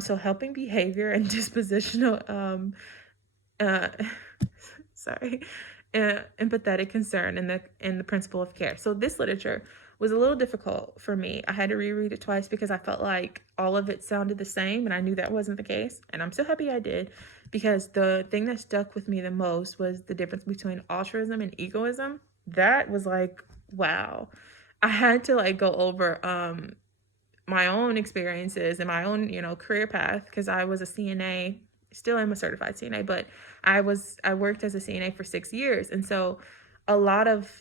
So helping behavior and dispositional, uh, sorry, empathetic concern in the principle of care. So this literature was a little difficult for me. I had to reread it twice because I felt like all of it sounded the same, and I knew that wasn't the case. And I'm so happy I did, because the thing that stuck with me the most was the difference between altruism and egoism. That was like, wow. I had to like go over my own experiences and my own, career path, because I was a CNA, still am a certified CNA, but I worked as a CNA for 6 years. And so a lot of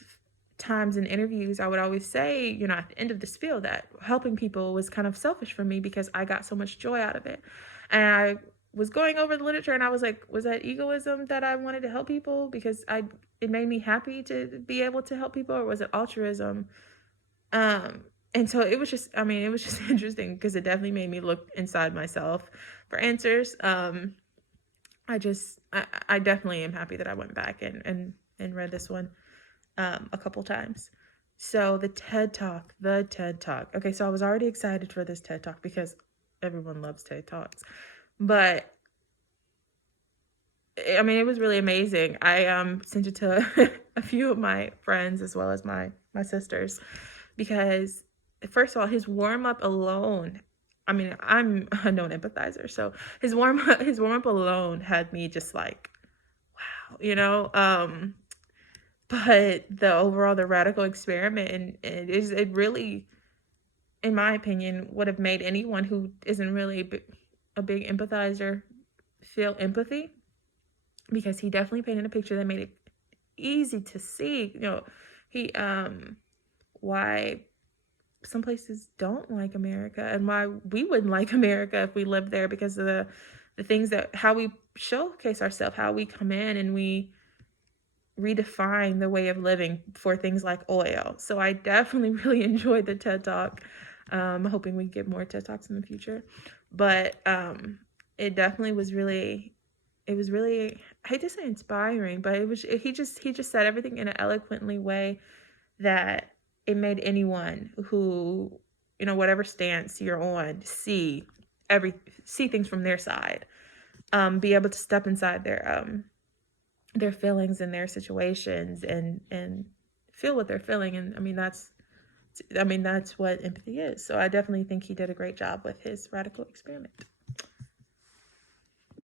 times in interviews, I would always say, at the end of the spiel, that helping people was kind of selfish for me because I got so much joy out of it. And I was going over the literature and I was like, was that egoism that I wanted to help people because it made me happy to be able to help people, or was it altruism? And so it was just, it was just interesting because it definitely made me look inside myself for answers. I definitely am happy that I went back and read this one a couple times. So the TED Talk. Okay, so I was already excited for this TED Talk because everyone loves TED Talks. But it was really amazing. I sent it to a few of my friends as well as my sisters, because first of all, his warm up alone. I'm a known empathizer, so his warm up alone had me just like, wow. But the radical experiment, and it really, in my opinion, would have made anyone who isn't really a big empathizer feel empathy, because he definitely painted a picture that made it easy to see, he why some places don't like America, and why we wouldn't like America if we lived there, because of the things that, how we showcase ourselves, how we come in and we redefine the way of living for things like oil. So I definitely really enjoyed the TED Talk. Hoping we get more TED Talks in the future. But it definitely was really, I hate to say inspiring, but he just said everything in an eloquently way that it made anyone who, whatever stance you're on, see things from their side, be able to step inside their feelings and their situations, and feel what they're feeling. And that's what empathy is. So I definitely think he did a great job with his radical experiment.